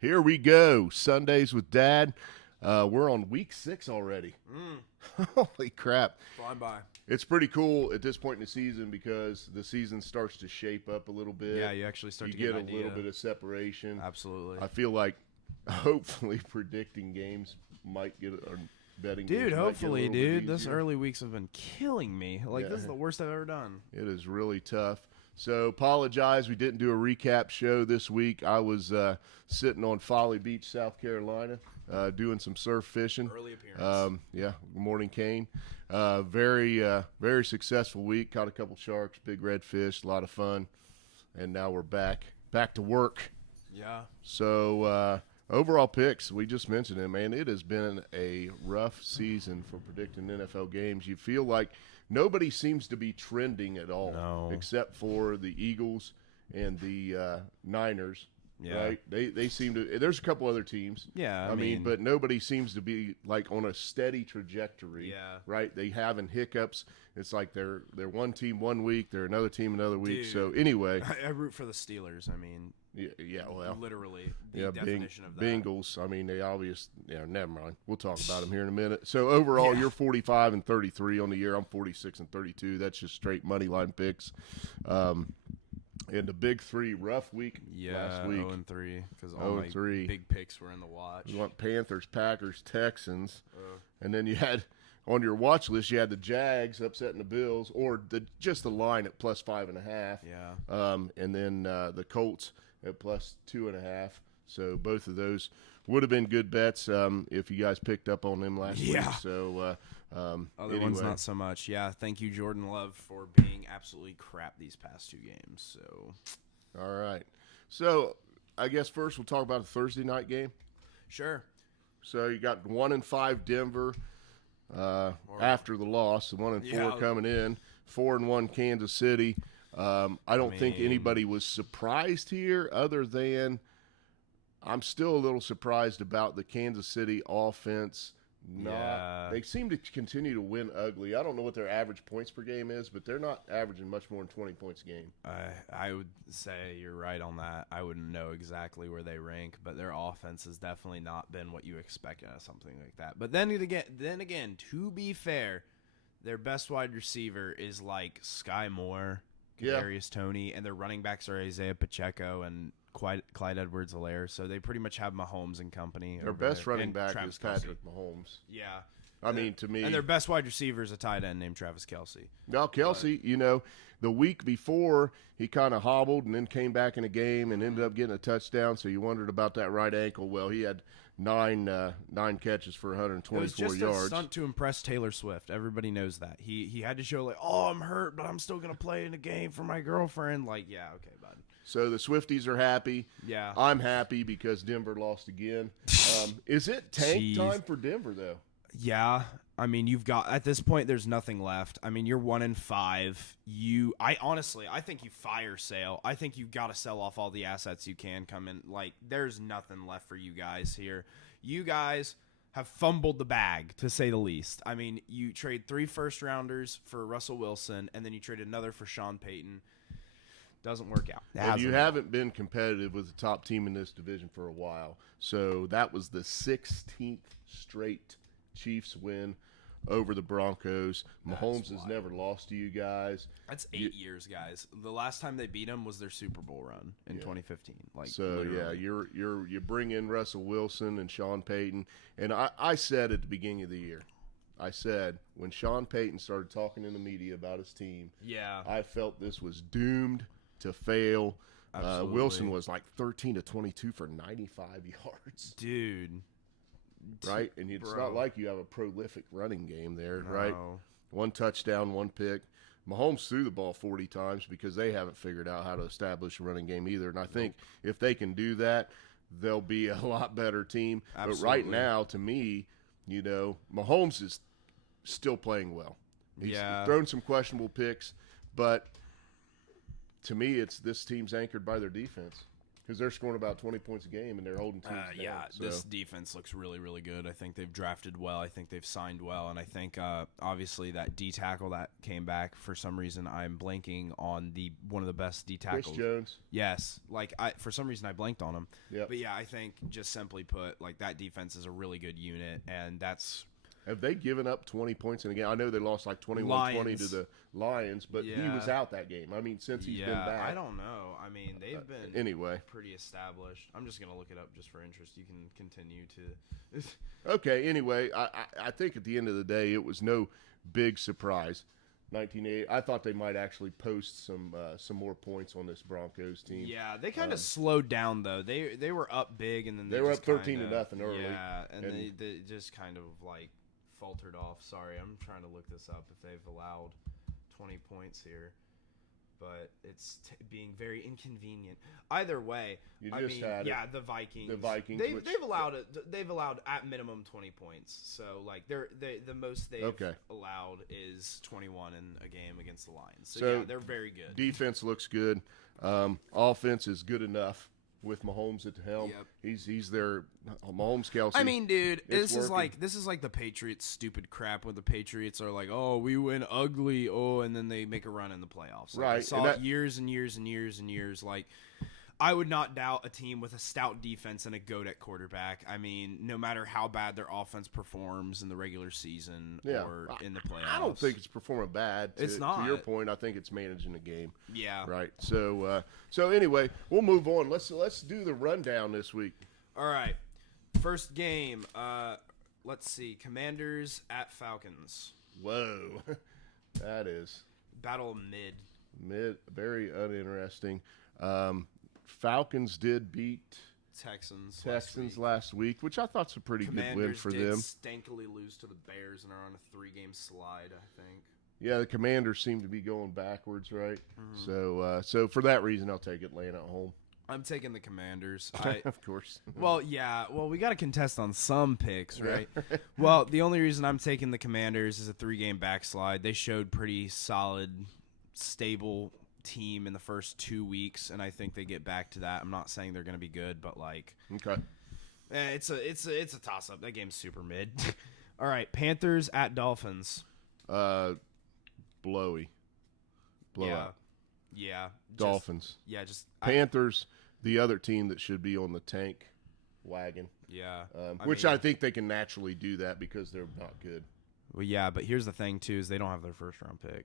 Here we go. Sundays with Dad. We're on week 6 already. Holy crap. Flying by. It's pretty cool at this point in the season because the season starts to shape up a little bit. Yeah, you actually start you to get get an a idea. little bit of separation. Absolutely. I feel like hopefully predicting games might get or betting Dude, games might hopefully, get a little bit dude. This easier. early weeks have been killing me. Like, this is Yeah. the worst I've ever done. It is really tough. So apologize. We didn't do a recap show this week. I was sitting on Folly Beach, South Carolina, doing some surf fishing. Early appearance. Yeah. Good morning, Kane. Very successful week. Caught a couple sharks, big red fish, a lot of fun, and now we're back to work. Yeah. So overall picks, we just mentioned it, man. It has been a rough season for predicting NFL games. You feel like nobody seems to be trending at all, No. except for the Eagles and the Niners. Yeah. Right? They seem to. There's a couple other teams. Yeah, I mean, but nobody seems to be like on a steady trajectory. Yeah. Right? They having hiccups. It's like they're one team one week, they're another team another week. Dude. So anyway, I root for the Steelers. I mean, well, literally the yeah, definition of that. Bengals. I mean, they obvious. Yeah, never mind. We'll talk about them here in a minute. So overall, Yeah. you're 45 and 33 on the year. I'm 46 and 32. That's just straight money line picks. And the big three, rough week Yeah, last week. 0-3 because all my 0-3. big picks were in the watch. You want Panthers, Packers, Texans, and then you had on your watch list you had the Jags upsetting the Bills, or just the line at plus 5.5. Yeah. And then the Colts at plus 2.5. So both of those would have been good bets if you guys picked up on them last week. Yeah. So Other ones anyway. not so much. Yeah, thank you, Jordan Love, for being absolutely crap these past 2 games. So, All right. So I guess first we'll talk about the Thursday night game. sure. So you got 1-5 Denver after the loss, the 1-4 Yeah. coming in, 4-1 Kansas City. I don't think mean- anybody was surprised here, other than I'm still a little surprised about the Kansas City offense. Yeah. They seem to continue to win ugly. I don't know what their average points per game is, but they're not averaging much more than 20 points a game. I would say you're right on that. I wouldn't know exactly where they rank, but their offense has definitely not been what you expect out of something like that. But then again, to be fair, their best wide receiver is like Sky Moore, Yeah. Kadarius Toney, and their running backs are Isaiah Pacheco and Clyde Edwards-Helaire. So they pretty much have Mahomes and company. Their over best there, running and back Travis is Patrick Kelce. Mahomes. Yeah. I mean, to me, And their best wide receiver is a tight end named Travis Kelce. now, Kelsey, the week before he kind of hobbled and then came back in a game and ended up getting a touchdown. So you wondered about that right ankle. Well, he had nine catches for It 124 was just yards. a stunt to impress Taylor Swift. Everybody knows that. He had to show like, oh, I'm hurt, but I'm still gonna play in a game for my girlfriend. Like, yeah, okay, bud. So the Swifties are happy. Yeah. I'm happy because Denver lost again. Is it tank Jeez. time for Denver though? Yeah. I mean, you've got at this point, there's nothing left. I mean, you're 1-5. I think you fire sale. I think you got to sell off all the assets you can come in. Like, there's nothing left for you guys here. You guys have fumbled the bag, to say the least. I mean, you trade 3 first-rounders for Russell Wilson, and then you trade another for Sean Payton. Doesn't work out. And you haven't been competitive with the top team in this division for a while. So that was the 16th straight Chiefs win over the Broncos. Mahomes has wild. never lost to you guys. That's 8 years, guys. The last time they beat them was their Super Bowl run in 2015. Like, So literally. you bring in Russell Wilson and Sean Payton, and I said at the beginning of the year, I said when Sean Payton started talking in the media about his team, Yeah. I felt this was doomed to fail. Absolutely. Wilson was like 13 to 22 for 95 yards, Dude. right? And it's Bro. not like you have a prolific running game there, right? No. 1 touchdown, 1 pick. Mahomes threw the ball 40 times because they haven't figured out how to establish a running game either. And I think if they can do that, they'll be a lot better team. But right Absolutely. now, to me, Mahomes is still playing well. He's Yeah. thrown some questionable picks, but to me, this team's anchored by their defense. because they're scoring about 20 points a game and they're holding teams down. Yeah, So. this defense looks really, really good. I think they've drafted well. I think they've signed well, and I think obviously that D tackle that came back for some reason I'm blanking on one of the best D Chris tackles. Jones. Yes, like for some reason I blanked on him. Yep. But yeah, I think just simply put, like that defense is a really good unit, and that's. Have they given up 20 points in a game? I know they lost like 21-20 to the Lions, but he was out that game. I mean, since he's been back. I don't know. I mean, they've been anyway pretty established. I'm just going to look it up just for interest. You can continue to. Okay, anyway, I think at the end of the day, it was no big surprise. 1980. I thought they might actually post some more points on this Broncos team. Yeah, they kind of slowed down though. They were up big, and then they were up 13-0 early. Yeah, and they just kind of like faltered off. Sorry, I'm trying to look this up if they've allowed 20 points here, but it's being very inconvenient. Either way, the Vikings. The Vikings. They've allowed at minimum 20 points. So like the most they've allowed is 21 in a game against the Lions. So yeah, they're very good. Defense looks good. Offense is good enough. With Mahomes at the helm, he's their Mahomes, Kelsey. I mean, dude, this is like the Patriots stupid crap where the Patriots are like, oh, we win ugly, and then they make a run in the playoffs. Like, right, I saw it years and years and years and years. Like, I would not doubt a team with a stout defense and a goat at quarterback. I mean, no matter how bad their offense performs in the regular season or in the playoffs. I don't think it's performing bad. It's not. To your point, I think it's managing the game. Yeah. Right. So anyway, we'll move on. Let's do the rundown this week. All right. First game. Let's see. Commanders at Falcons. Whoa. That is. Battle of mid. Very uninteresting. Falcons did beat Texans last week, which I thought's a pretty good win for them. Stankily lose to the Bears and are on a 3-game slide, I think. Yeah, the Commanders seem to be going backwards, right? Mm-hmm. So for that reason, I'll take Atlanta at home. I'm taking the Commanders. Of course. Well, yeah. Well, we got to contest on some picks, right? Well, the only reason I'm taking the Commanders is a 3-game backslide. They showed pretty solid, stable team in the first 2 weeks, and I think they get back to that. I'm not saying they're going to be good, but like, okay, it's a toss up. That game's super mid. All right, Panthers at Dolphins. Blowy. Blowout. Yeah. Dolphins. Just Panthers. The other team that should be on the tank wagon. Yeah. I think they can naturally do that because they're not good. Well, yeah, but here's the thing too: is they don't have their first round pick.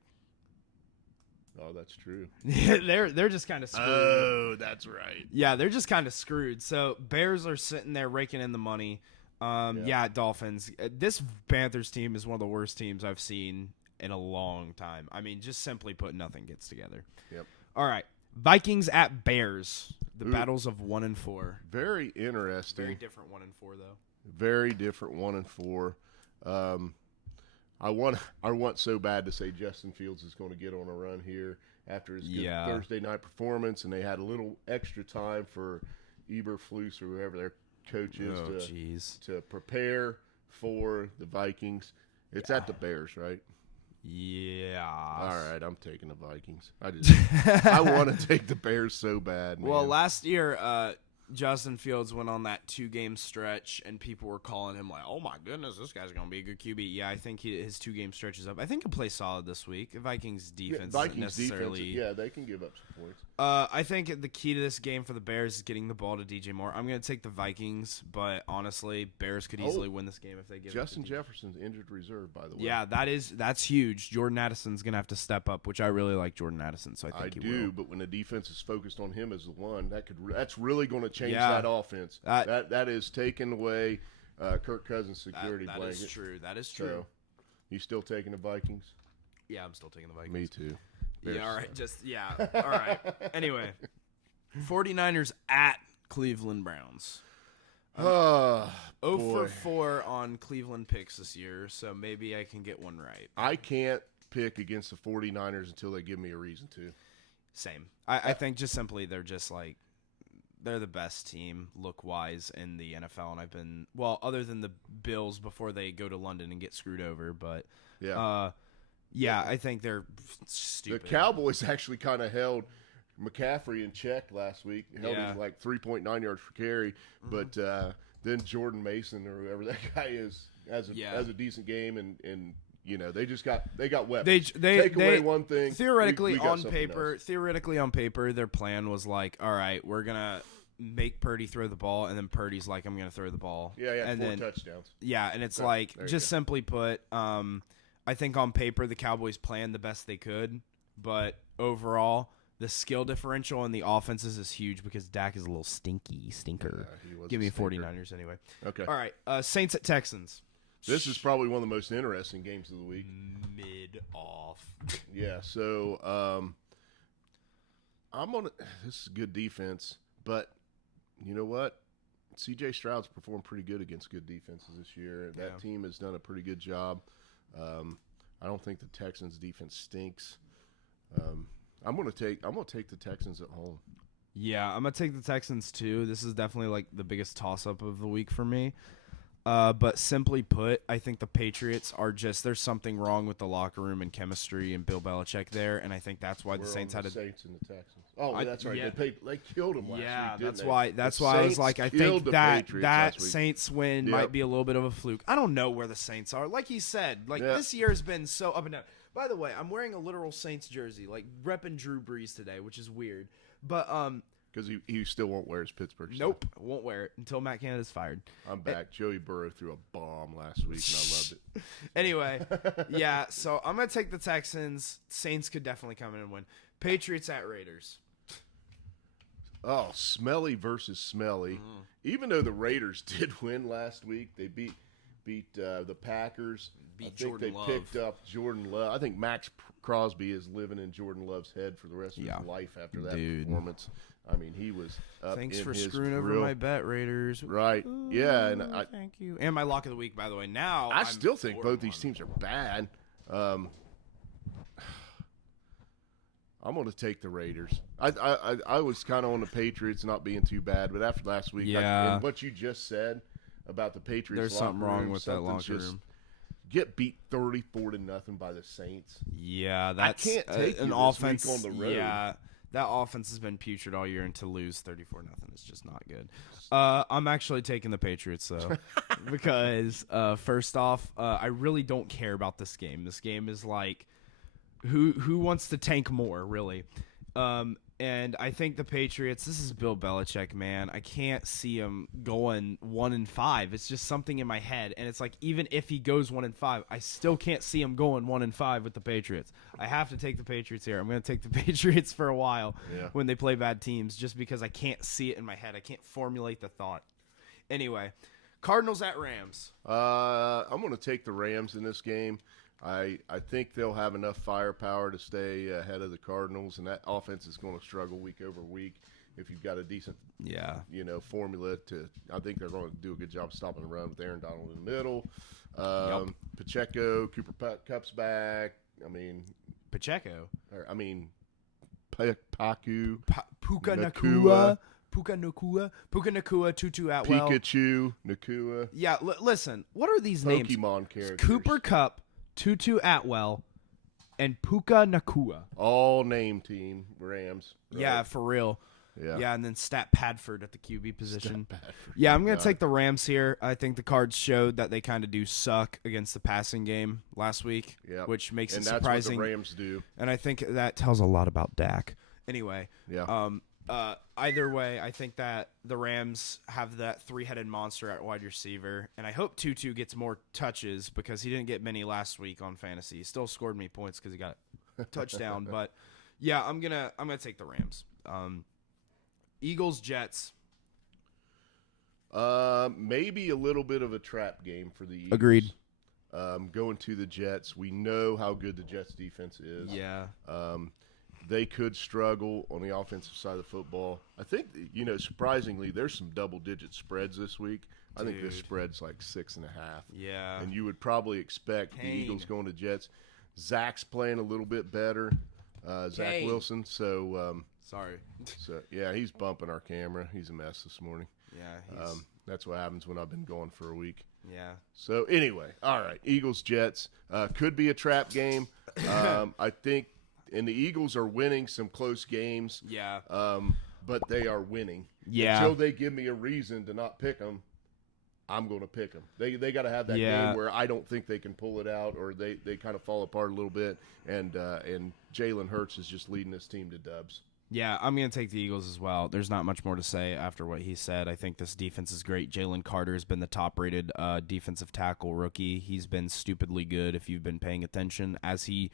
Oh, that's true. they're just kind of screwed. Oh, that's right. Yeah, they're just kind of screwed. So Bears are sitting there raking in the money. Dolphins. This Panthers team is one of the worst teams I've seen in a long time. I mean, just simply put, nothing gets together. Yep. All right, Vikings at Bears. The battles of 1 and 4. Very interesting. Very different 1 and 4 though. Very different 1 and 4. I want so bad to say Justin Fields is going to get on a run here after his good Thursday night performance, and they had a little extra time for Eberflus or whoever their coach is to prepare for the Vikings. It's at the Bears, right? Yeah. All right, I'm taking the Vikings. I want to take the Bears so bad, man. Well, last year, Justin Fields went on that 2-game stretch, and people were calling him like, "Oh my goodness, this guy's gonna be a good QB." Yeah, I think his 2-game stretch is up. I think he'll play solid this week. Vikings defense isn't necessarily. Defense, they can give up some points. I think the key to this game for the Bears is getting the ball to DJ Moore. I'm gonna take the Vikings, but honestly, Bears could easily win this game if they give. Justin Jefferson's injured reserve, by the way. Yeah, that's huge. Jordan Addison's gonna have to step up, which I really like Jordan Addison, so I think he will. But when the defense is focused on him as the one, that's really going to change that offense. That is taking away Kirk Cousins' security blanket. That is true. That is true. So, you still taking the Vikings? Yeah, I'm still taking the Vikings. Me too. Yeah, all right. All right. Anyway, 49ers at Cleveland Browns. 0 for 4 on Cleveland picks this year, so maybe I can get one right. I can't pick against the 49ers until they give me a reason to. Same. I think just simply they're just like they're the best team look-wise in the NFL, and I've been other than the Bills before they go to London and get screwed over, but I think they're stupid. The Cowboys actually kind of held McCaffrey in check last week. Held him like 3.9 yards per carry. But then Jordan Mason or whoever that guy is has a decent game, and you know they got weapons. They take away one thing. Theoretically on paper, their plan was like, all right, we're gonna make Purdy throw the ball, and then Purdy's like, I'm gonna throw the ball. Yeah, and four touchdowns. Yeah, and it's like, just simply put, I think on paper the Cowboys planned the best they could, but overall the skill differential in the offenses is huge because Dak is a little stinker. Yeah, Give me 49ers anyway. Okay. All right, Saints at Texans. This is probably one of the most interesting games of the week. Mid-off. Yeah, so this is good defense, but you know what? C.J. Stroud's performed pretty good against good defenses this year. That team has done a pretty good job. I don't think the Texans' defense stinks. I'm gonna take the Texans at home. Yeah, I'm gonna take the Texans too. This is definitely like the biggest toss-up of the week for me. But simply put, I think the Patriots are there's something wrong with the locker room and chemistry and Bill Belichick there, and I think that's why the Saints had Saints and the Texans. Oh, that's right. Yeah. They killed them last week. Yeah, didn't that's they? why I was like, I think that week. Saints win might be a little bit of a fluke. I don't know where the Saints are. Like he said, this year has been so up and down. By the way, I'm wearing a literal Saints jersey, like repping Drew Brees today, which is weird. But because he still won't wear his Pittsburgh stuff. Nope, won't wear it until Matt Canada's fired. I'm back. Joey Burrow threw a bomb last week, and I loved it. Anyway, yeah, so I'm going to take the Texans. Saints could definitely come in and win. Patriots at Raiders. Oh, Smelly versus Smelly. Even though the Raiders did win last week, they beat the Packers. They picked up Jordan Love. I think Max Crosby is living in Jordan Love's head for the rest of his life after that performance. I mean, he was up Thanks in for his screwing over my bet, Raiders. Right. Ooh, yeah. And thank you. And my lock of the week, by the way. Now I still think both these teams are bad. I'm going to take the Raiders. I was kind of on the Patriots not being too bad, but after last week, and what you just said about the Patriots, there's something wrong with that locker room. Get beat 34-0 by the Saints. Yeah, that's I can't take an you offense this week on the road. Yeah, that offense has been putrid all year, and to lose 34-0 is just not good. I'm actually taking the Patriots though, because first off, I really don't care about this game. This game is like, who wants to tank more, really? And I think the Patriots, this is Bill Belichick, man. I can't see him going 1-5. It's just something in my head. And it's like, even if he goes 1-5, I still can't see him going 1-5 with the Patriots. I have to take the Patriots here. I'm going to take the Patriots for a while when they play bad teams, just because I can't see it in my head. I can't formulate the thought. Anyway, Cardinals at Rams. I'm going to take the Rams in this game. I think they'll have enough firepower to stay ahead of the Cardinals, and that offense is going to struggle week over week. If you've got a decent, formula I think they're going to do a good job stopping the run with Aaron Donald in the middle. Pacheco, Cooper Kupp's back. Pacheco. Paku. Puka Nacua. Puka Nacua, Tutu Atwell. Pikachu, Nacua. Yeah, listen, what are these names? Pokemon characters. Cooper Kupp, Tutu Atwell, and Puka Nacua. All name team Rams. Right? Yeah, for real. Yeah, and then Stat Padford at the QB position. Yeah, I'm going to take the Rams here. I think the Cards showed that they kind of do suck against the passing game last week, which makes it surprising. That's what the Rams do. And I think that tells a lot about Dak. Anyway, either way, I think that the Rams have that three-headed monster at wide receiver, and I hope Tutu gets more touches because he didn't get many last week on fantasy. He still scored me points because he got a touchdown, but yeah, I'm gonna take the Rams. Eagles, Jets. Maybe a little bit of a trap game for the Eagles. Agreed. Going to the Jets, we know how good the Jets defense is. Yeah. They could struggle on the offensive side of the football. I think, surprisingly, there's some double-digit spreads this week. I think this spread's like 6.5. Yeah. And you would probably expect the Eagles going to Jets. Zach's playing a little bit better, Zach Wilson. So sorry. Yeah, he's bumping our camera. He's a mess this morning. Yeah. That's what happens when I've been gone for a week. Yeah. So anyway, all right, Eagles, Jets could be a trap game. I think the Eagles are winning some close games. Yeah. But they are winning. Yeah. Until they give me a reason to not pick them, I'm going to pick them. They got to have that game where I don't think they can pull it out, or they kind of fall apart a little bit. And Jalen Hurts is just leading this team to dubs. Yeah, I'm going to take the Eagles as well. There's not much more to say after what he said. I think this defense is great. Jalen Carter has been the top-rated defensive tackle rookie. He's been stupidly good if you've been paying attention, as he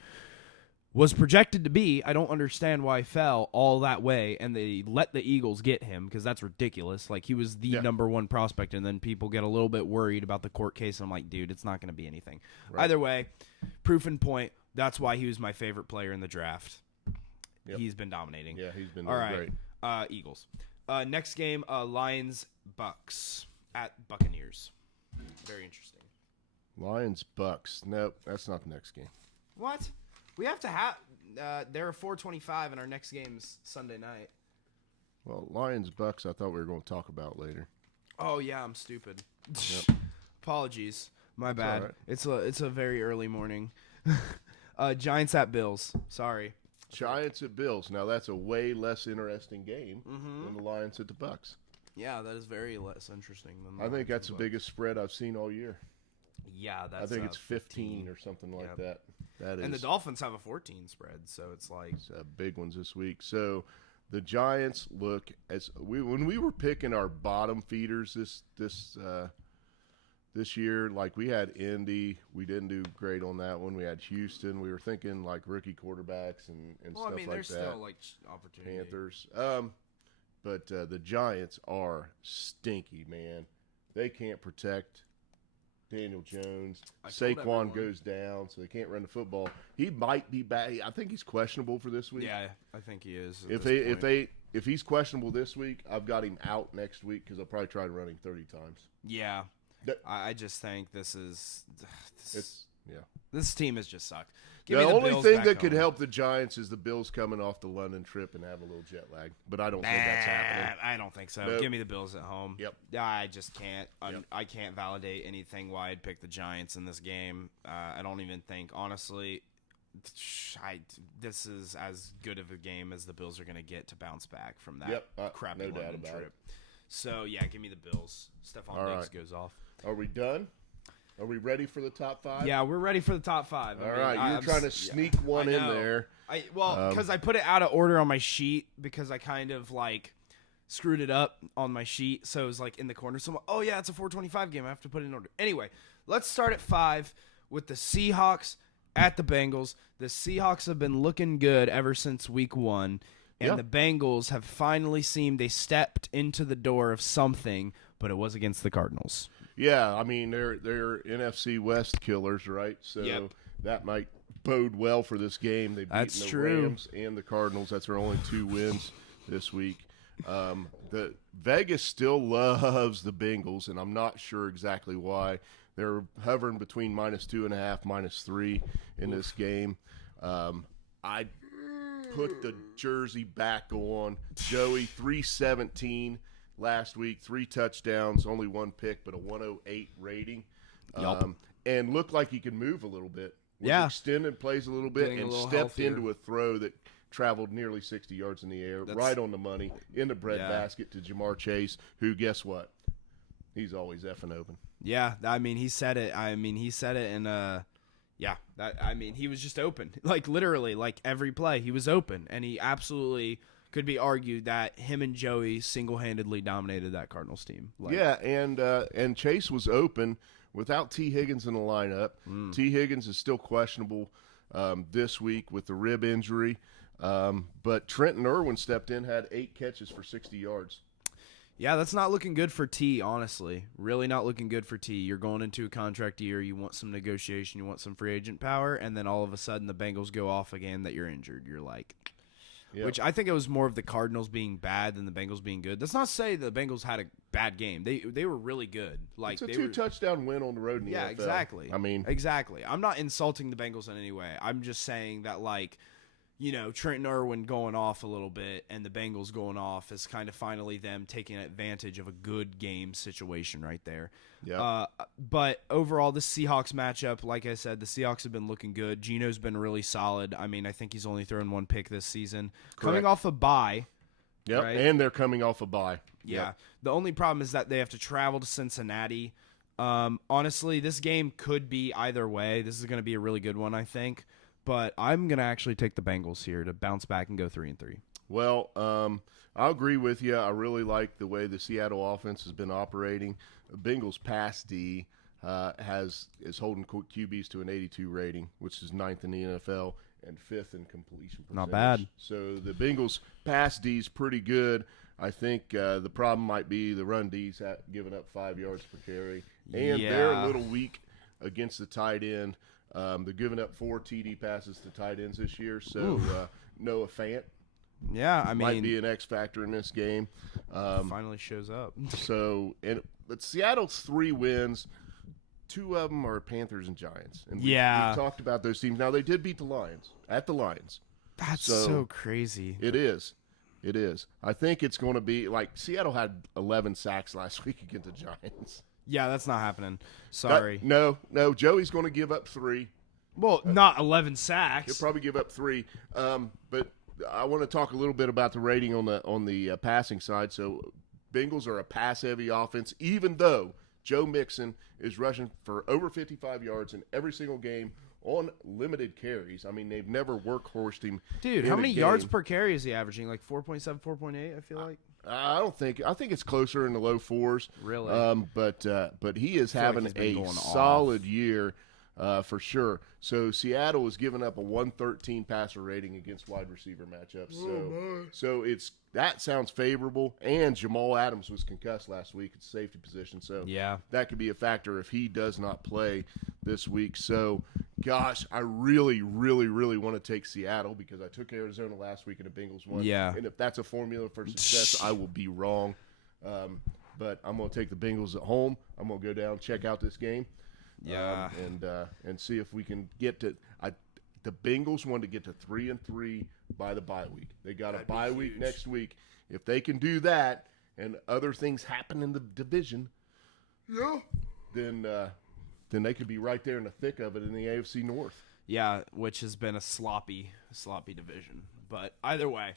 was projected to be. I don't understand why he fell all that way, and they let the Eagles get him, because that's ridiculous. Like, he was the number one prospect, and then people get a little bit worried about the court case, and I'm like, dude, it's not going to be anything. Right. Either way, proof in point, that's why he was my favorite player in the draft. Yep. He's been dominating. Yeah, he's been great. Eagles. Next game, Lions-Bucks at Buccaneers. Very interesting. Lions-Bucks. Nope, that's not the next game. What? We have to have they're 4:25, and our next game's Sunday night. Well, Lions-Bucks, I thought we were going to talk about later. Oh, yeah, I'm stupid. Yep. Apologies. My bad. Right. It's a very early morning. Giants at Bills. Sorry. Giants at Bills. Now, that's a way less interesting game than the Lions at the Bucks. Yeah, that is very less interesting than the I think that's the biggest spread I've seen all year. Yeah, I think it's 15 or something like that. That is, and the Dolphins have a 14 spread, so it's like big ones this week. So the Giants look when we were picking our bottom feeders this year, like we had Indy, we didn't do great on that one. We had Houston. We were thinking like rookie quarterbacks and stuff like that. There's still like opportunity. Panthers. But the Giants are stinky, man. They can't protect Daniel Jones. Saquon goes down, so they can't run the football. He might be back. I think he's questionable for this week. Yeah, I think he is. If he's questionable this week, I've got him out next week because I'll probably try to run him 30 times. Yeah. I just think this team has just sucked. The only thing that could help the Giants is the Bills coming off the London trip and have a little jet lag, but I don't think that's happening. I don't think so. Nope. Give me the Bills at home. Yep. I just can't. I can't validate anything why I'd pick the Giants in this game. I don't even think, honestly, this is as good of a game as the Bills are going to get to bounce back from that crappy London trip. So, yeah, give me the Bills. Stephon Diggs goes off. Are we done? Are we ready for the top 5? Yeah, we're ready for the top 5. All right, you're trying to sneak one in there. Because I put it out of order on my sheet because I kind of like screwed it up on my sheet, so it was like in the corner. So I'm like, oh yeah, it's a 4:25 game. I have to put it in order. Anyway, let's start at 5 with the Seahawks at the Bengals. The Seahawks have been looking good ever since week 1, and the Bengals have finally seemed they stepped into the door of something, but it was against the Cardinals. Yeah, I mean, they're NFC West killers, right? So that might bode well for this game. They've beaten the Rams and the Cardinals. That's their only 2 wins this week. The Vegas still loves the Bengals, and I'm not sure exactly why. They're hovering between -2.5, -3 in this game. I put the jersey back on. Joey, 317. Last week, 3 touchdowns, only 1 pick, but a 108 rating. And looked like he could move a little bit. Extended plays a little bit and stepped into a throw that traveled nearly 60 yards in the air, right on the money, in the breadbasket to Jamar Chase, who, guess what? He's always effing open. Yeah, I mean, he said it. And he was just open. Like, literally, like, every play, he was open. And he absolutely could be argued that him and Joey single-handedly dominated that Cardinals team. And Chase was open without T. Higgins in the lineup. T. Higgins is still questionable this week with the rib injury. But Trenton Irwin stepped in, had 8 catches for 60 yards. Yeah, that's not looking good for T, honestly. Really not looking good for T. You're going into a contract year. You want some negotiation. You want some free agent power. And then all of a sudden the Bengals go off again that you're injured. You're like... Yep. Which I think it was more of the Cardinals being bad than the Bengals being good. That's not to say the Bengals had a bad game. They were really good. Like, it's a 2-touchdown win on the road in the NFL. Exactly. I'm not insulting the Bengals in any way. I'm just saying that, like, Trenton Irwin going off a little bit and the Bengals going off is kind of finally them taking advantage of a good game situation right there. Yeah. But overall, the Seahawks matchup, like I said, the Seahawks have been looking good. Geno's been really solid. I mean, I think he's only thrown 1 pick this season. Correct. Coming off a bye. Yep, right? and they're coming off a bye. Yeah. Yep. The only problem is that they have to travel to Cincinnati. Honestly, this game could be either way. This is going to be a really good one, I think. But I'm going to actually take the Bengals here to bounce back and go 3-3. Well, I'll agree with you. I really like the way the Seattle offense has been operating. The Bengals pass D is holding QBs to an 82 rating, which is 9th in the NFL and 5th in completion percentage. Not bad. So the Bengals pass D is pretty good. I think the problem might be the run D's giving up 5 yards per carry. And they're a little weak against the tight end. They're giving up 4 TD passes to tight ends this year. So Noah Fant might be an X factor in this game. Finally shows up. But Seattle's 3 wins. 2 of them are Panthers and Giants. And we talked about those teams. Now, they did beat the Lions at the Lions. That's so crazy. It is. It is. I think it's going to be like Seattle had 11 sacks last week against the Giants. Yeah, that's not happening. Sorry. No. Joey's going to give up 3. Well, not 11 sacks. He'll probably give up 3. But I want to talk a little bit about the rating on the passing side. So Bengals are a pass-heavy offense, even though Joe Mixon is rushing for over 55 yards in every single game on limited carries. I mean, they've never workhorsed him. Dude, how many yards per carry is he averaging? Like 4.7, 4.8, I feel like? I think it's closer in the low 4s. Really? But he is having a solid year for sure. So Seattle is giving up a 113 passer rating against wide receiver matchups. So that sounds favorable. And Jamal Adams was concussed last week at safety position. So that could be a factor if he does not play this week. So, gosh, I really, really, really want to take Seattle because I took Arizona last week and the Bengals won. Yeah. And if that's a formula for success, I will be wrong. But I'm going to take the Bengals at home. I'm going to go down, check out this game. Yeah. And see if we can get to the Bengals want to get to 3-3 by the bye week. They got a bye week next week. If they can do that and other things happen in the division, then they could be right there in the thick of it in the AFC North. Yeah, which has been a sloppy division. But either way.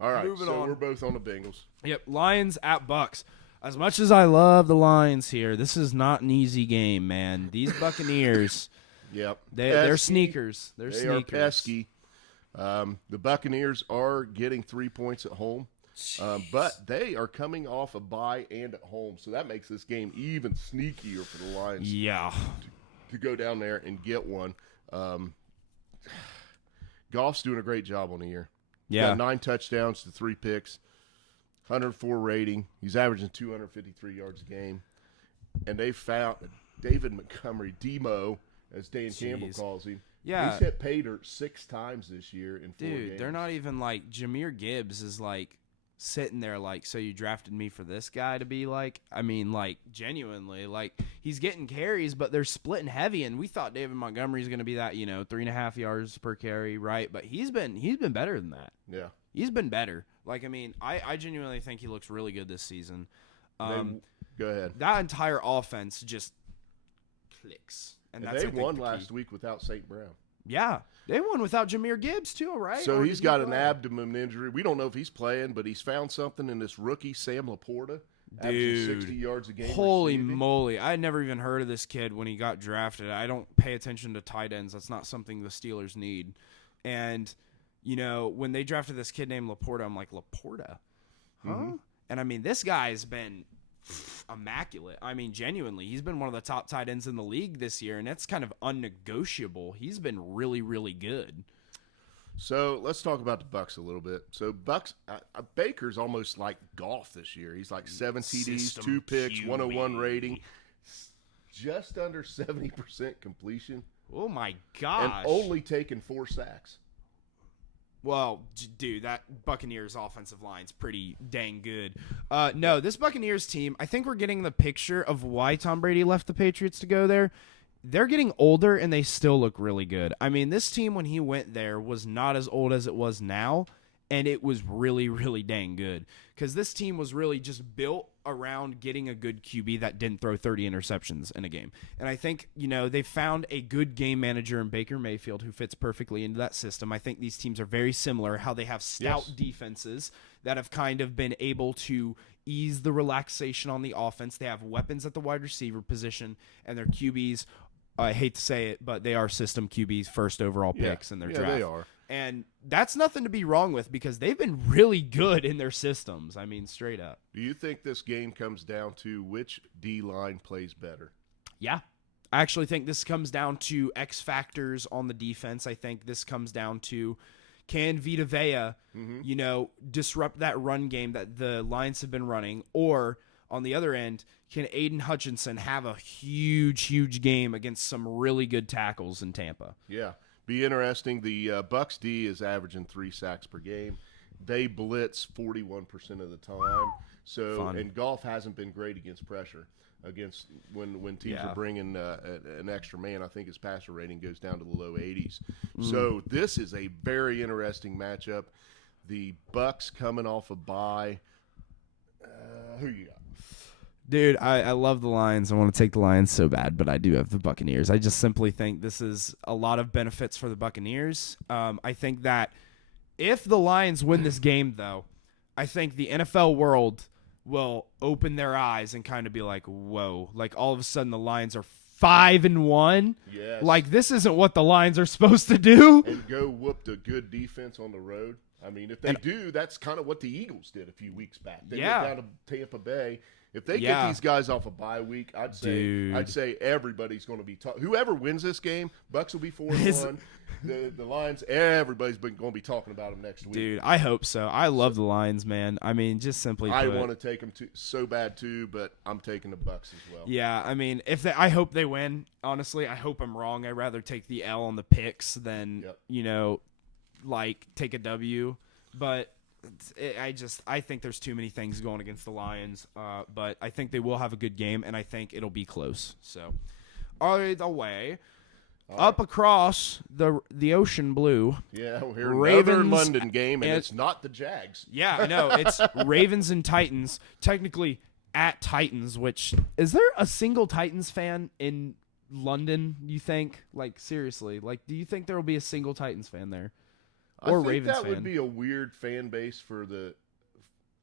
All right, we're both on the Bengals. Yep, Lions at Bucks. As much as I love the Lions here, this is not an easy game, man. These Buccaneers, they're sneakers. They are pesky. The Buccaneers are getting 3 points at home, but they are coming off a bye and at home, so that makes this game even sneakier for the Lions. Yeah, to go down there and get one. Goff's doing a great job on the year. Yeah, got 9 touchdowns to 3 picks. 104 rating. He's averaging 253 yards a game. And they found David Montgomery, Demo, as Dan Campbell calls him. Yeah. He's hit pay dirt 6 times this year in 4 games. Dude, they're not even like Jahmyr Gibbs is like sitting there like, so you drafted me for this guy to be like, I mean, like genuinely, like he's getting carries, but they're splitting heavy. And we thought David Montgomery's going to be that, 3.5 yards per carry, right? But he's been better than that. Yeah. He's been better. Like, I mean, I genuinely think he looks really good this season. Go ahead. That entire offense just clicks. And that's they won last week without St. Brown. Yeah. They won without Jahmyr Gibbs, too, right? So he's got an abdomen injury. We don't know if he's playing, but he's found something in this rookie, Sam Laporta. Dude, 60 yards a game. Holy moly. I had never even heard of this kid when he got drafted. I don't pay attention to tight ends. That's not something the Steelers need. And when they drafted this kid named Laporta, I'm like, Laporta? Huh? Mm-hmm. And, I mean, this guy's been immaculate. I mean, genuinely, he's been one of the top tight ends in the league this year, and that's kind of unnegotiable. He's been really, really good. So let's talk about the Bucs a little bit. So Bucs, Baker's almost like Goff this year. He's like 7 TDs, 2 picks, QB. 101 rating, just under 70% completion. Oh, my gosh. And only taking 4 sacks. Well, dude, that Buccaneers offensive line's pretty dang good. No, this Buccaneers team, I think we're getting the picture of why Tom Brady left the Patriots to go there. they're getting older and they still look really good. I mean, this team when he went there was not as old as it was now, and it was really, really dang good because this team was really just built around getting a good QB that didn't throw 30 interceptions in a game. And I think, they found a good game manager in Baker Mayfield who fits perfectly into that system. I think these teams are very similar, how they have stout defenses that have kind of been able to ease the relaxation on the offense. They have weapons at the wide receiver position, and their QBs, I hate to say it, but they are system QBs, first overall picks in their draft. Yeah, they are. And that's nothing to be wrong with because they've been really good in their systems. I mean, straight up. Do you think this game comes down to which D-line plays better? Yeah. I actually think this comes down to X factors on the defense. I think this comes down to can Vita Vea, disrupt that run game that the Lions have been running, or on the other end, can Aiden Hutchinson have a huge, huge game against some really good tackles in Tampa? Yeah. Be interesting. The Bucks D is averaging 3 sacks per game. They blitz 41% of the time. So, and Goff hasn't been great against pressure. Against when teams are bringing an extra man, I think his passer rating goes down to the low 80s. So this is a very interesting matchup. The Bucks coming off a bye. Who you got? Dude, I love the Lions. I want to take the Lions so bad, but I do have the Buccaneers. I just simply think this is a lot of benefits for the Buccaneers. I think that if the Lions win this game, though, I think the NFL world will open their eyes and kind of be like, whoa. Like, all of a sudden, the Lions are 5-1. Yes. Like, this isn't what the Lions are supposed to do. And go whoop the good defense on the road. I mean, if they do, that's kind of what the Eagles did a few weeks back. They went down to Tampa Bay. If they get these guys off a bye week, I'd say everybody's going to be whoever wins this game, Bucks will be 4-1. The Lions, everybody's going to be talking about them next week. Dude, I hope so. I love the Lions, man. I mean, just simply put, I want to take them so bad too, but I'm taking the Bucks as well. Yeah, I mean, I hope they win. Honestly, I hope I'm wrong. I'd rather take the L on the picks than take a W. But I think there's too many things going against the Lions, but I think they will have a good game, and I think it'll be close. So, either way, up across the ocean blue. Yeah, we're here another London game, and it's not the Jags. Yeah, I know. It's Ravens and Titans, technically at Titans, which – is there a single Titans fan in London, you think? Like, seriously. Like, do you think there will be a single Titans fan there? Or I think Ravens that fan. Would be a weird fan base for the.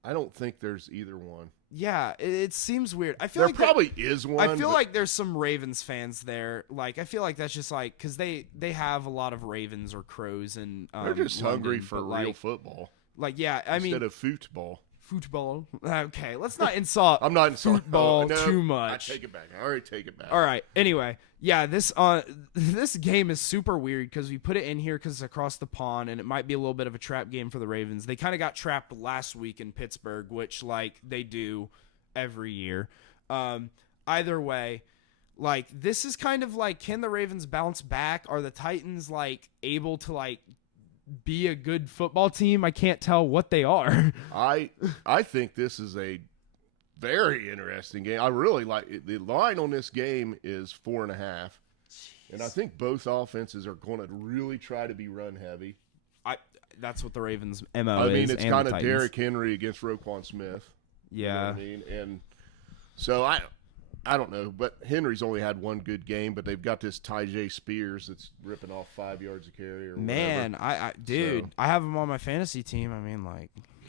I don't think there's either one. Yeah, it seems weird. I feel there like probably is one. I feel like there's some Ravens fans there. Like, I feel like that's just like because they have a lot of Ravens or Crows and they're just London, hungry for real football. Like, yeah, instead of football. Football. Okay, let's not insult. I'm not insulting football too much. I take it back. I already take it back. All right. Anyway, yeah, this game is super weird because we put it in here because it's across the pond, and it might be a little bit of a trap game for the Ravens. They kind of got trapped last week in Pittsburgh, which they do every year. Either way, this is kind of can the Ravens bounce back? Are the Titans able to be a good football team? I can't tell what they are. I think this is a very interesting game. I really like it. The line on this game is 4.5, and I think both offenses are going to really try to be run heavy. That's what the Ravens' MO is. I mean, it's kind of Derrick Henry against Roquan Smith. Yeah, you know what I mean, and so I don't know, but Henry's only had one good game, but they've got this Tyjae Spears that's ripping off 5 yards a carry or man, whatever. I have him on my fantasy team. I mean,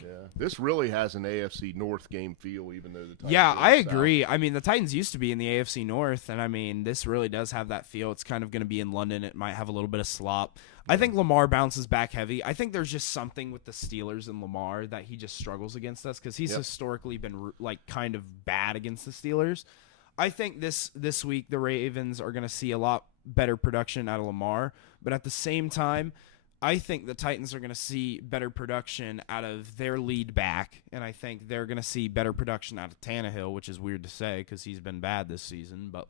yeah, this really has an AFC North game feel, even though the Titans I agree. I mean, the Titans used to be in the AFC North, and I mean, this really does have that feel. It's kind of going to be in London. It might have a little bit of slop. I think Lamar bounces back heavy. I think there's just something with the Steelers and Lamar that he just struggles against us because he's historically been kind of bad against the Steelers. I think this week the Ravens are going to see a lot better production out of Lamar, but at the same time, I think the Titans are going to see better production out of their lead back, and I think they're going to see better production out of Tannehill, which is weird to say because he's been bad this season, but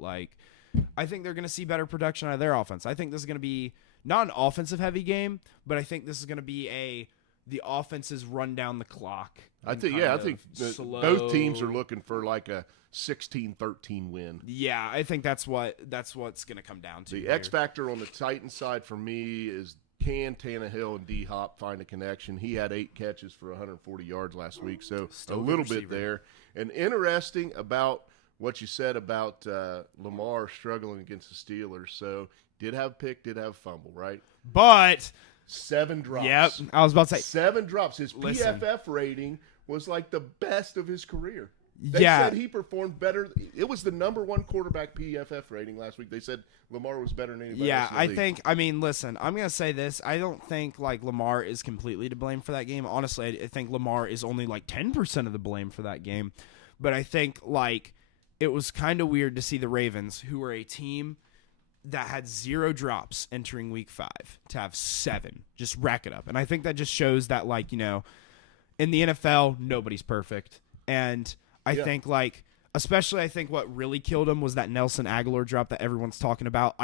I think they're going to see better production out of their offense. I think this is going to be not an offensive-heavy game, but I think this is going to be the offenses run down the clock. I think both teams are looking for like a 16-13 win. Yeah, I think that's what's going to come down to. The X factor on the Titans side for me is, can Tannehill and D-Hop find a connection? He had 8 catches for 140 yards last week, so still a little bit there. And interesting about what you said about Lamar struggling against the Steelers. So did have pick, did have fumble, right? But 7 drops. Yep, I was about to say 7 drops. His PFF rating was like the best of his career. They said he performed better. It was the number 1 quarterback PFF rating last week. They said Lamar was better than anybody else in the league. Listen, I'm going to say this. I don't think like Lamar is completely to blame for that game. Honestly, I think Lamar is only like 10% of the blame for that game. But I think like it was kind of weird to see the Ravens, who were a team that had 0 drops entering week 5, to have 7. Just rack it up. And I think that just shows that, like, in the NFL, nobody's perfect. And I think, like, especially I think what really killed him was that Nelson Aguilar drop that everyone's talking about.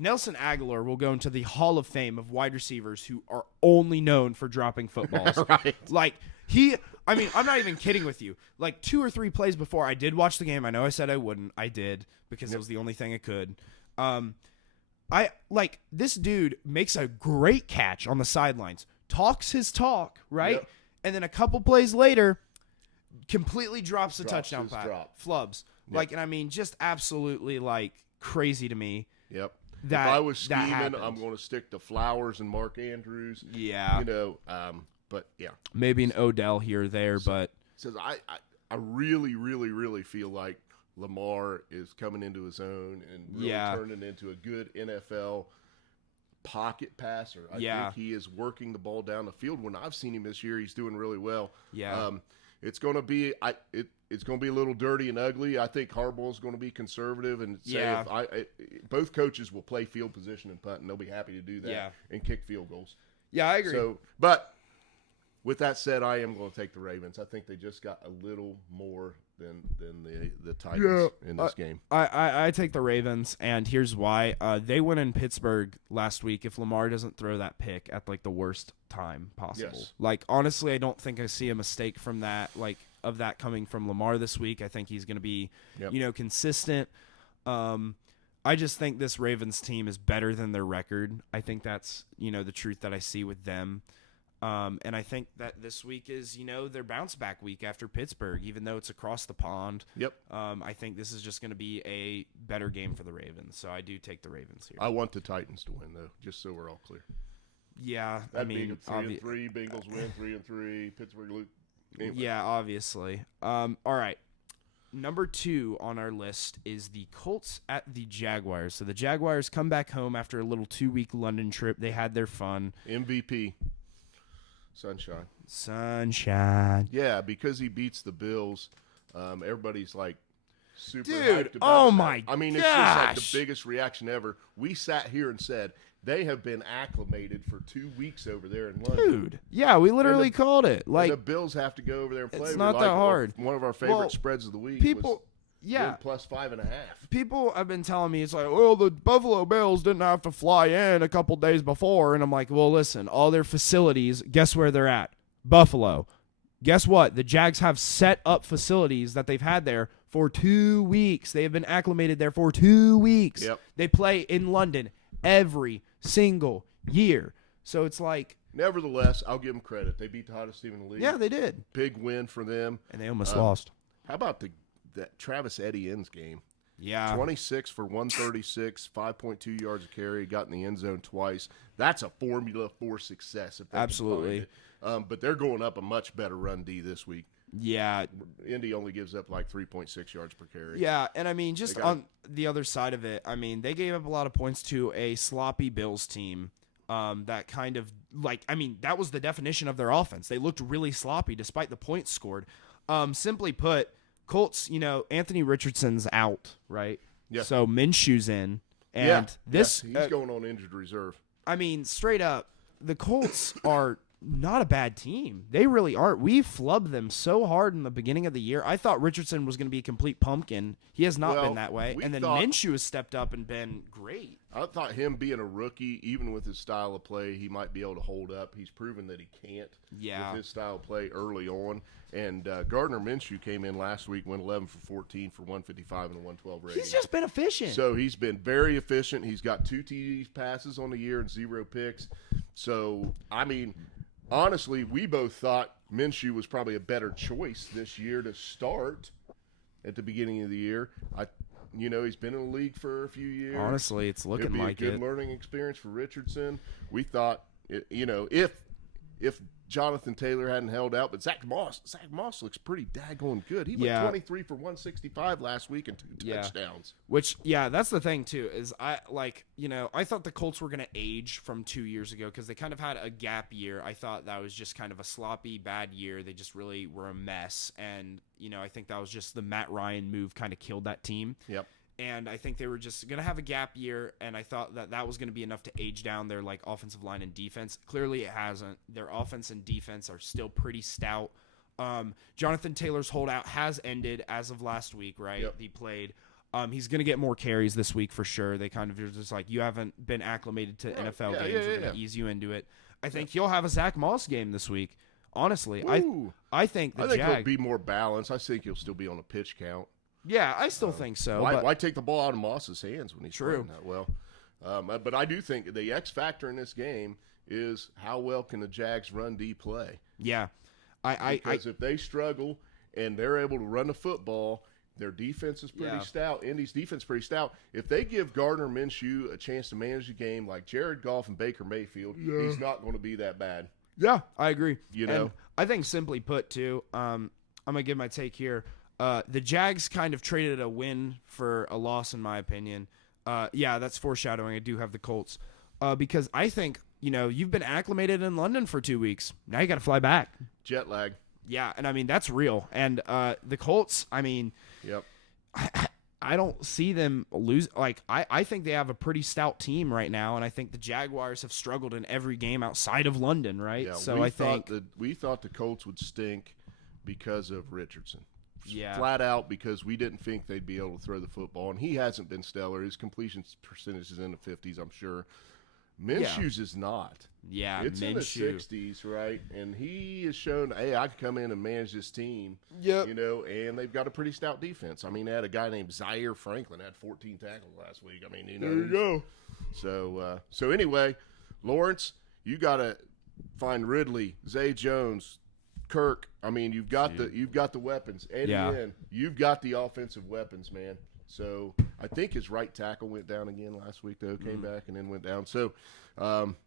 Nelson Aguilar will go into the Hall of Fame of wide receivers who are only known for dropping footballs. Right. Like, I'm not even kidding with you. Like, 2 or 3 plays before I did watch the game. I know I said I wouldn't. I did, because it was the only thing I could. This dude makes a great catch on the sidelines, talks his talk, right? Yep. And then a couple plays later, completely drops the touchdown pass. Flubs. Yep. Just absolutely, like, crazy to me. Yep. If I was scheming, I'm going to stick to Flowers and Mark Andrews. Yeah. But, yeah. Maybe an Odell here or there, but. Says I really, really, really feel like Lamar is coming into his own and really turning into a good NFL pocket passer. I think he is working the ball down the field. When I've seen him this year, he's doing really well. Yeah. It's going to be it's going to be a little dirty and ugly. I think Harbaugh's going to be conservative and say both coaches will play field position and punt, and they'll be happy to do that and kick field goals. Yeah, I agree. So, but with that said, I am going to take the Ravens. I think they just got a little more than the Titans in this game. I take the Ravens, and here's why. They went in Pittsburgh last week if Lamar doesn't throw that pick at, like, the worst time possible. Yes. Like, honestly, I don't think I see a mistake from that, like, of that coming from Lamar this week. I think he's going to be, consistent. I just think this Ravens team is better than their record. I think that's, the truth that I see with them. And I think that this week is, their bounce back week after Pittsburgh, even though it's across the pond. Yep. I think this is just going to be a better game for the Ravens. So I do take the Ravens here. I want the Titans to win, though, just so we're all clear. Yeah. That'd be 3-3, Bengals win 3-3, Pittsburgh lose. Anyway. Yeah, obviously. All right. Number 2 on our list is the Colts at the Jaguars. So the Jaguars come back home after a little 2-week London trip. They had their fun. MVP. Sunshine. Yeah, because he beats the Bills, everybody's like super hyped about oh that. My gosh. It's just like the biggest reaction ever. We sat here and said they have been acclimated for 2 weeks over there in London. Dude, yeah, we literally called it. Like, the Bills have to go over there and play. It's not that hard. One of our favorite spreads of the week was plus 5.5. People have been telling me, it's like, well, the Buffalo Bills didn't have to fly in a couple days before. And I'm like, well, listen, all their facilities, guess where they're at? Buffalo. Guess what? The Jags have set up facilities that they've had there for 2 weeks. They have been acclimated there for 2 weeks. Yep. They play in London every single year. So it's like. Nevertheless, I'll give them credit. They beat the hottest team in the league. Yeah, they did. Big win for them. And they almost lost. How about that Travis Etienne's game? Yeah. 26 for 136, 5.2 yards a carry, got in the end zone twice. That's a formula for success. If they Absolutely. Can find it. But they're going up a much better run D this week. Yeah. Indy only gives up like 3.6 yards per carry. Yeah, and just on the other side of it, they gave up a lot of points to a sloppy Bills team. That kind of that was the definition of their offense. They looked really sloppy despite the points scored. Simply put, Colts, Anthony Richardson's out, right? Yeah. So Minshew's in, and he's going on injured reserve. Straight up, the Colts are not a bad team. They really aren't. We flubbed them so hard in the beginning of the year. I thought Richardson was going to be a complete pumpkin. He has not been that way. And then Minshew has stepped up and been great. I thought him being a rookie, even with his style of play, he might be able to hold up. He's proven that he can't with his style of play early on. And Gardner Minshew came in last week, went 11 for 14 for 155 and a 112 rating. He's just been efficient. So he's been very efficient. He's got 2 TD passes on the year and 0 picks. So, I mean, honestly, we both thought Minshew was probably a better choice this year to start at the beginning of the year. He's been in the league for a few years. Honestly, it's looking like it. It'd be a good learning experience for Richardson. We thought, if Jonathan Taylor hadn't held out, but Zach Moss looks pretty daggone good. He went 23 for 165 last week and 2 touchdowns. Which, that's the thing too. Is I thought the Colts were going to age from 2 years ago because they kind of had a gap year. I thought that was just kind of a sloppy, bad year. They just really were a mess, and I think that was just the Matt Ryan move kind of killed that team. Yep. And I think they were just going to have a gap year, and I thought that was going to be enough to age down their offensive line and defense. Clearly, it hasn't. Their offense and defense are still pretty stout. Jonathan Taylor's holdout has ended as of last week, right? Yep. He played. He's going to get more carries this week for sure. They kind of are just like, you haven't been acclimated to NFL games. We're going to ease you into it. I think he'll have a Zach Moss game this week. Honestly, I think he'll be more balanced. I think he'll still be on a pitch count. Yeah, I still think so. Why take the ball out of Moss's hands when he's playing that well? But I do think the X factor in this game is how well can the Jags run D play? Yeah. Because if they struggle and they're able to run the football, their defense is pretty stout. Indy's defense is pretty stout. If they give Gardner Minshew a chance to manage the game like Jared Goff and Baker Mayfield, he's not going to be that bad. Yeah, I agree. And I think simply put, too, I'm going to give my take here. The Jags kind of traded a win for a loss, in my opinion. That's foreshadowing. I do have the Colts. Because I think, you've been acclimated in London for 2 weeks. Now you got to fly back. Jet lag. Yeah, and I mean, that's real. And the Colts, I mean, I don't see them lose. I think they have a pretty stout team right now, and I think the Jaguars have struggled in every game outside of London, right? Yeah, so we thought the Colts would stink because of Richardson. Yeah. Flat out because we didn't think they'd be able to throw the football, and he hasn't been stellar. His completion percentage is in the 50s, I'm sure. Minshew's is not. Yeah, it's Minshew. in the 60s, right? And he has shown, hey, I can come in and manage this team. Yep. And they've got a pretty stout defense. I mean, they had a guy named Zaire Franklin had 14 tackles last week. I mean, there you go. So anyway, Lawrence, you got to find Ridley, Zay Jones, Kirk. I mean, you've got the weapons. Eddie you've got the offensive weapons, man. So I think his right tackle went down again last week, though. Came back and then went down. So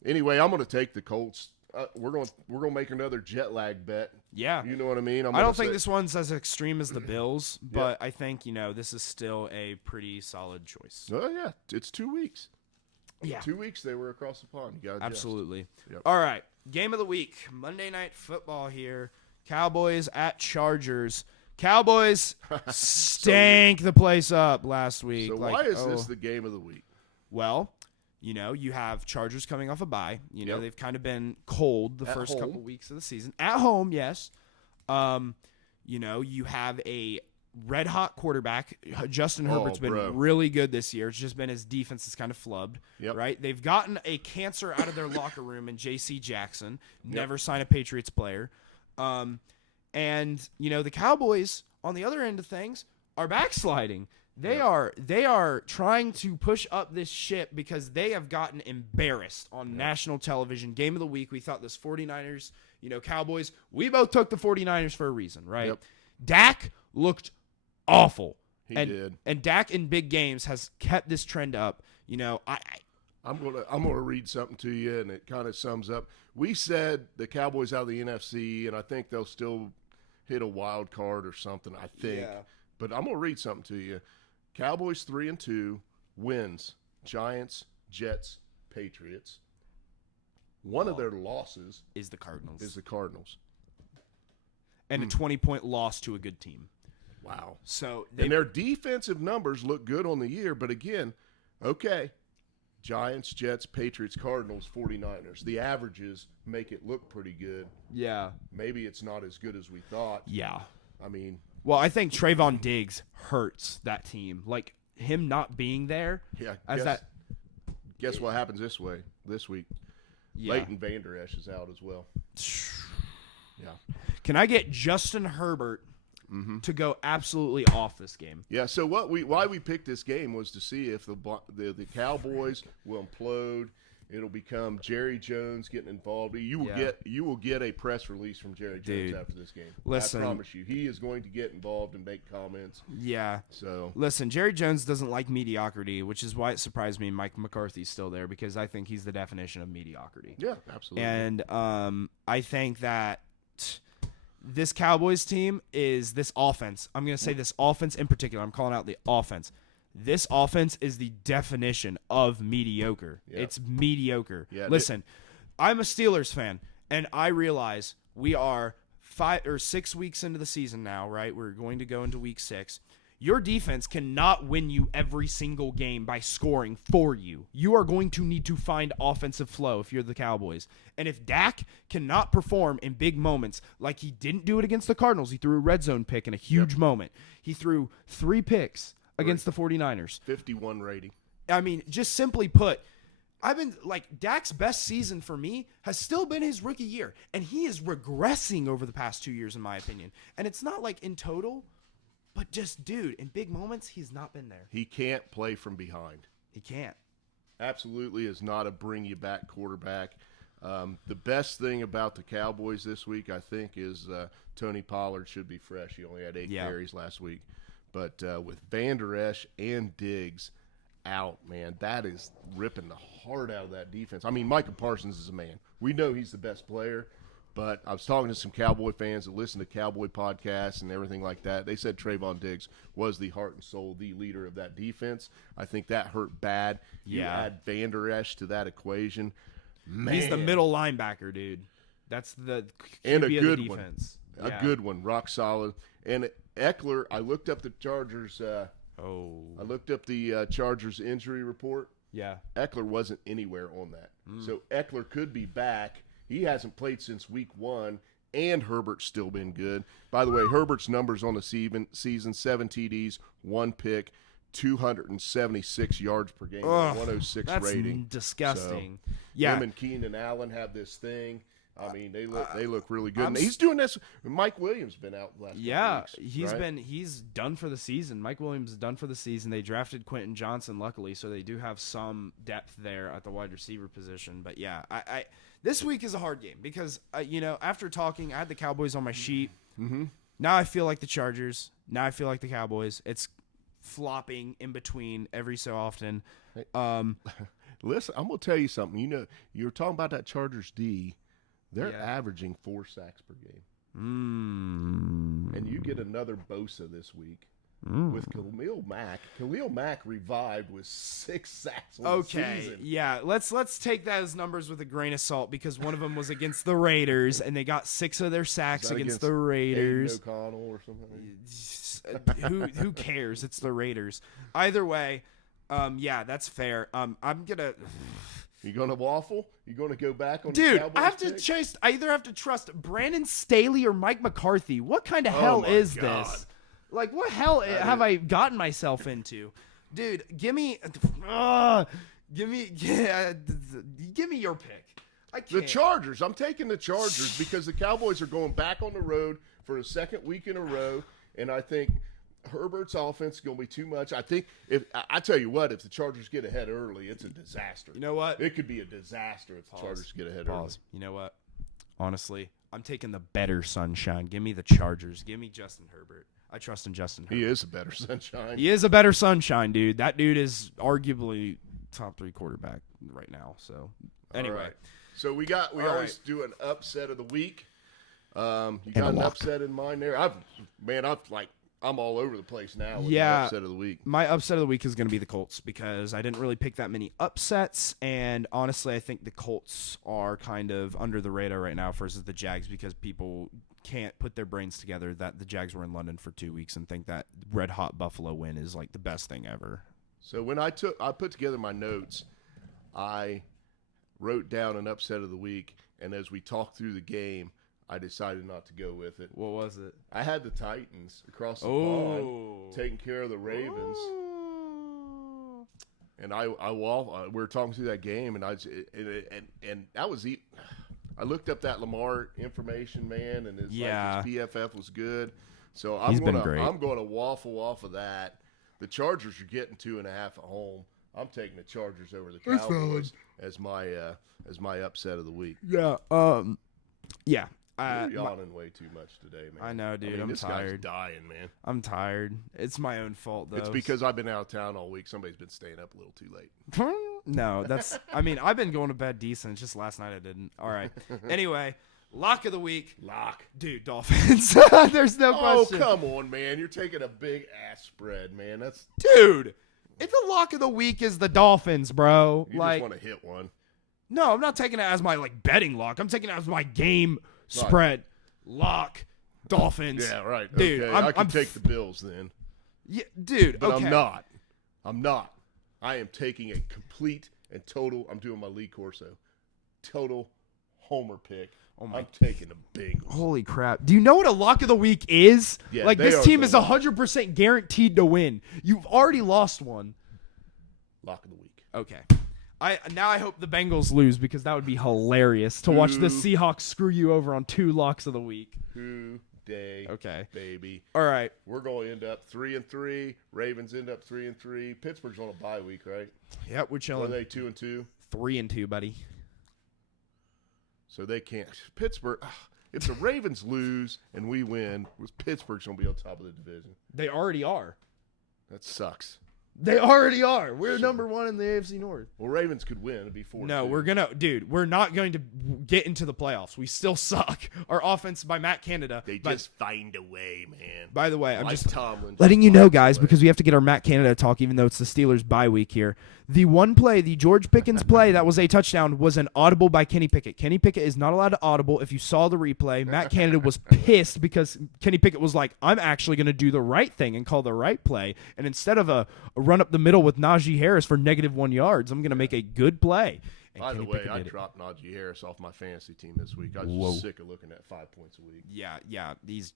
anyway, I'm going to take the Colts. We're going to make another jet lag bet. Yeah, you know what I mean. I don't think this one's as extreme as the Bills, but I think this is still a pretty solid choice. Oh yeah, it's 2 weeks. Yeah, 2 weeks they were across the pond. You got absolutely. Yep. All right, game of the week, Monday Night Football here. Cowboys at Chargers. Cowboys stank the place up last week. So why is this the game of the week? Well, you have Chargers coming off a bye. They've kind of been cold the first couple weeks of the season. At home, yes. You have a red-hot quarterback. Justin Herbert's been really good this year. It's just been his defense is kind of flubbed, right? They've gotten a cancer out of their locker room in J.C. Jackson. Never sign a Patriots player. And the Cowboys on the other end of things are backsliding. They are trying to push up this ship because they have gotten embarrassed on national television. Game of the week, we thought this 49ers, Cowboys, we both took the 49ers for a reason, right? Yep. Dak looked awful. He did. And Dak in big games has kept this trend up. I'm gonna read something to you, and it kind of sums up. We said the Cowboys out of the NFC, and I think they'll still hit a wild card or something. I think, but I'm gonna read something to you. Cowboys 3-2 wins. Giants, Jets, Patriots. One of their losses is the Cardinals. And a 20-point loss to a good team. Wow. So and their defensive numbers look good on the year, but again, okay. Giants, Jets, Patriots, Cardinals, 49ers. The averages make it look pretty good. Yeah. Maybe it's not as good as we thought. Yeah. I mean, well, I think Trayvon Diggs hurts that team. Like him not being there. Yeah. Guess what happens this week? Yeah. Leighton Vander Esch is out as well. Yeah. Can I get Justin Herbert to go absolutely off this game? Yeah. So why we picked this game was to see if the Cowboys will implode. It'll become Jerry Jones getting involved. You will get a press release from Jerry Jones after this game. Listen, I promise you, he is going to get involved and make comments. Yeah. So listen, Jerry Jones doesn't like mediocrity, which is why it surprised me Mike McCarthy's still there, because I think he's the definition of mediocrity. Yeah, absolutely. And I think that this Cowboys team is this offense. I'm going to say this offense in particular. I'm calling out the offense. This offense is the definition of mediocre. Yeah. It's mediocre. Yeah, listen, I'm a Steelers fan, and I realize we are 5 or 6 weeks into the season now, right? We're going to go into week 6. Your defense cannot win you every single game by scoring for you. You are going to need to find offensive flow if you're the Cowboys. And if Dak cannot perform in big moments, like he didn't do it against the Cardinals, he threw a red zone pick in a huge moment. He threw 3 picks against the 49ers. 51 rating. I mean, just simply put, Dak's best season for me has still been his rookie year. And he is regressing over the past 2 years, in my opinion. And it's not like in total, but just, dude, in big moments, he's not been there. He can't play from behind. He can't. Absolutely is not a bring-you-back quarterback. The best thing about the Cowboys this week, I think, is Tony Pollard should be fresh. He only had 8 carries last week. But with Vander Esch and Diggs out, man, that is ripping the heart out of that defense. I mean, Micah Parsons is a man. We know he's the best player. But I was talking to some Cowboy fans that listen to Cowboy podcasts and everything like that. They said Trayvon Diggs was the heart and soul, the leader of that defense. I think that hurt bad. Yeah. You add Vander Esch to that equation. Man. He's the middle linebacker, dude. That's the and a QB good of the defense. One. A good one, rock solid. And Eckler, I looked up the Chargers. I looked up the Chargers injury report. Yeah. Eckler wasn't anywhere on that. So Eckler could be back. He hasn't played since week 1, and Herbert's still been good. By the way, Herbert's numbers on the season, 7 TDs, 1 pick, 276 yards per game, 106 that's rating. That's disgusting. So, yeah. Him and Keenan Allen have this thing. I mean, they look really good. And he's doing this. Mike Williams been out the last couple weeks, he's done for the season. Mike Williams is done for the season. They drafted Quentin Johnson, luckily, so they do have some depth there at the wide receiver position. But yeah, I this week is a hard game because after talking, I had the Cowboys on my sheet. Mm-hmm. Now I feel like the Chargers. Now I feel like the Cowboys. It's flopping in between every so often. Listen, I'm gonna tell you something. You were talking about that Chargers D. They're averaging 4 sacks per game. And you get another Bosa this week with Khalil Mack. Khalil Mack revived with 6 sacks on the season. Yeah. Let's take that as numbers with a grain of salt because one of them was against the Raiders, and they got 6 of their sacks against the Raiders. Aiden O'Connell or something. Who cares? It's the Raiders. Either way, that's fair. I'm gonna. You gonna waffle? You gonna go back on? Dude, the Cowboys I have to pick? chase. I either have to trust Brandon Staley or Mike McCarthy. What kind of hell is this? Like, what hell have I gotten myself into? Dude, give me your pick. I can't. The Chargers. I'm taking the Chargers because the Cowboys are going back on the road for the 2nd week in a row, and I think Herbert's offense is going to be too much. I think I tell you what, if the Chargers get ahead early, it's a disaster. You know what? It could be a disaster if the Chargers get ahead early. You know what? Honestly, I'm taking the better sunshine. Give me the Chargers. Give me Justin Herbert. I trust in Justin Herbert. He is a better sunshine. He is a better sunshine, dude. That dude is arguably top 3 quarterback right now. So anyway, right. So we always do an upset of the week. You got an upset in mind there? I'm all over the place now with my upset of the week. My upset of the week is going to be the Colts because I didn't really pick that many upsets, and honestly, I think the Colts are kind of under the radar right now versus the Jags because people can't put their brains together that the Jags were in London for 2 weeks and think that red-hot Buffalo win is like the best thing ever. So when I put together my notes, I wrote down an upset of the week, and as we talked through the game, I decided not to go with it. What was it? I had the Titans across the pond taking care of the Ravens. And we were talking through that game, and that was I looked up that Lamar information, man, and his PFF was good. So I'm going to waffle off of that. The Chargers are getting 2.5 at home. I'm taking the Chargers over the Cowboys as my upset of the week. Yeah. Yeah. You're yawning way too much today, man. I know, dude. I'm this tired. Guy's dying, man. I'm tired. It's my own fault, though. It's because I've been out of town all week. Somebody's been staying up a little too late. No, that's. I mean, I've been going to bed decent. It's just last night I didn't. All right. Anyway, lock of the week. Dude, Dolphins. There's no question. Oh, come on, man. You're taking a big ass spread, man. Dude, if the lock of the week is the Dolphins, bro. You just want to hit one. No, I'm not taking it as my betting lock. I'm taking it as my game spread. Lock. Dolphins. Yeah, right. Dude, okay. I can take the Bills then. Yeah, dude. But okay. I'm not. I am taking a complete and total. I'm doing my Lee Corso. Total homer pick. I'm taking the Bengals. Holy crap. Do you know what a lock of the week is? Yeah, this team is 100% guaranteed to win. You've already lost one. Lock of the week. Okay. I hope the Bengals lose because that would be hilarious to watch the Seahawks screw you over on 2 locks of the week. Day. Okay. Baby. All right. We're going to end up 3-3. Ravens end up 3-3. Pittsburgh's on a bye week, right? Yep, we're chilling. Are they 2-2? 3-2, buddy. So they can't. Pittsburgh. If the Ravens lose and we win, Pittsburgh's going to be on top of the division. They already are. That sucks. They already are. We're number 1 in the AFC North. Well, Ravens could win. It'd be 4-2. No, we're not going to get into the playoffs. We still suck. Our offense by Matt Canada. They just find a way, man. By the way, I'm just Tomlin letting you know, guys, because we have to get our Matt Canada talk, even though it's the Steelers' bye week here. The one play, the George Pickens play that was a touchdown, was an audible by Kenny Pickett. Kenny Pickett is not allowed to audible. If you saw the replay, Matt Canada was pissed because Kenny Pickett was like, I'm actually going to do the right thing and call the right play. And instead of a run up the middle with Najee Harris for -1 yards, I'm going to make a good play. And by Kenny the way, Pickett I did it. dropped Najee Harris off my fantasy team this week. I was just sick of looking at 5 points a week. Yeah. He's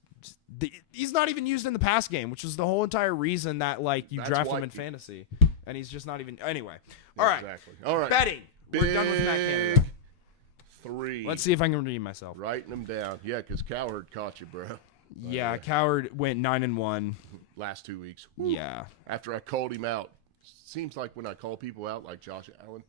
not even used in the pass game, which is the whole entire reason that you draft him in fantasy. And he's just not even. Anyway. All right. Exactly. All right. Betting. We're done with Matt Canada. 3. Let's see if I can redeem myself. Writing them down. Yeah, because Cowherd caught you, bro. Yeah, Cowherd went 9-1. Last 2 weeks. Yeah. After I called him out. Seems like when I call people out, like Josh Allen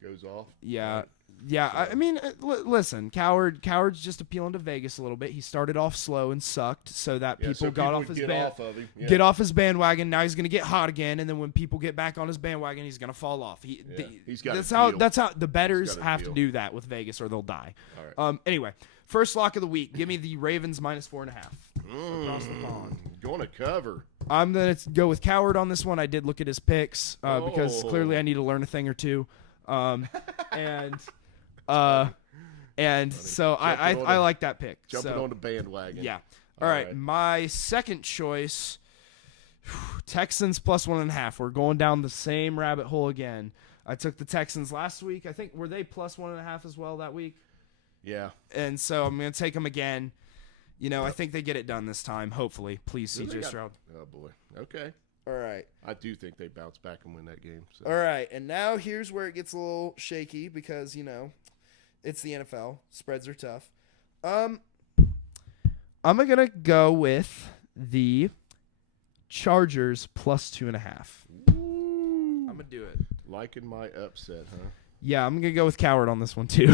goes off. Yeah. Right? Yeah, I mean, listen, Cowherd's just appealing to Vegas a little bit. He started off slow and sucked, so that people got off his get off his bandwagon. Now he's going to get hot again, and then when people get back on his bandwagon, he's going to fall off. He's got that's how the bettors have to do that with Vegas, or they'll die. All right. Anyway, first lock of the week. Give me the Ravens -4.5 across the pond. Going to cover. I'm going to go with Cowherd on this one. I did look at his picks because clearly I need to learn a thing or two. And so I like that pick. Jumping on the bandwagon. Yeah. All right. My second choice, Texans +1.5. We're going down the same rabbit hole again. I took the Texans last week. I think, were they +1.5 as well that week? Yeah. And so I'm going to take them again. I think they get it done this time, hopefully. Please, CJ Stroud. Oh, boy. Okay. All right. I do think they bounce back and win that game. So. All right. And now here's where it gets a little shaky because, it's the NFL. Spreads are tough. I'm going to go with the Chargers +2.5. I'm going to do it. Liking my upset, huh? Yeah, I'm going to go with Cowherd on this one, too.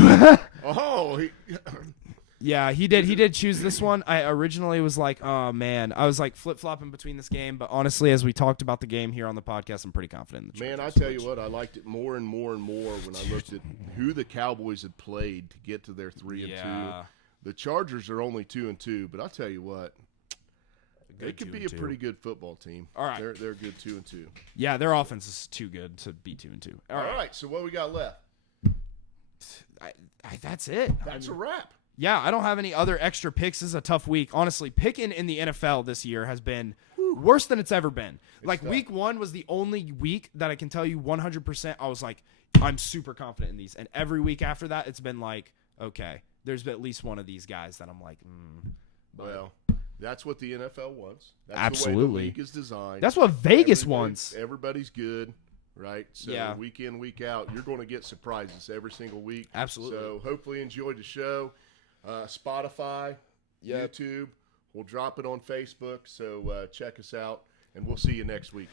Yeah, he did choose this one. I originally was like, oh, man. I was like flip-flopping between this game, but honestly, as we talked about the game here on the podcast, I'm pretty confident in the Chargers. Man, I tell you what, I liked it more and more and more when I looked at who the Cowboys had played to get to their 3-2. The Chargers are only 2-2, but I'll tell you what, they could be a pretty good football team. All right. They're a good 2-2. Yeah, their offense is too good to be 2-2. All right, so what we got left? That's it. That's a wrap. Yeah, I don't have any other extra picks. This is a tough week. Honestly, picking in the NFL this year has been Worse than it's ever been. Like, tough. week 1 was the only week that I can tell you 100% I was like, I'm super confident in these. And every week after that, it's been like, okay, there's been at least one of these guys that I'm like, Well, that's what the NFL wants. That's Absolutely. the way the league is designed. That's what Vegas wants. Everybody's good, right? So Yeah. week in, week out, you're going to get surprises every single week. Absolutely. So hopefully you enjoyed the show. Spotify, YouTube. We'll drop it on Facebook. So check us out, and we'll see you next week.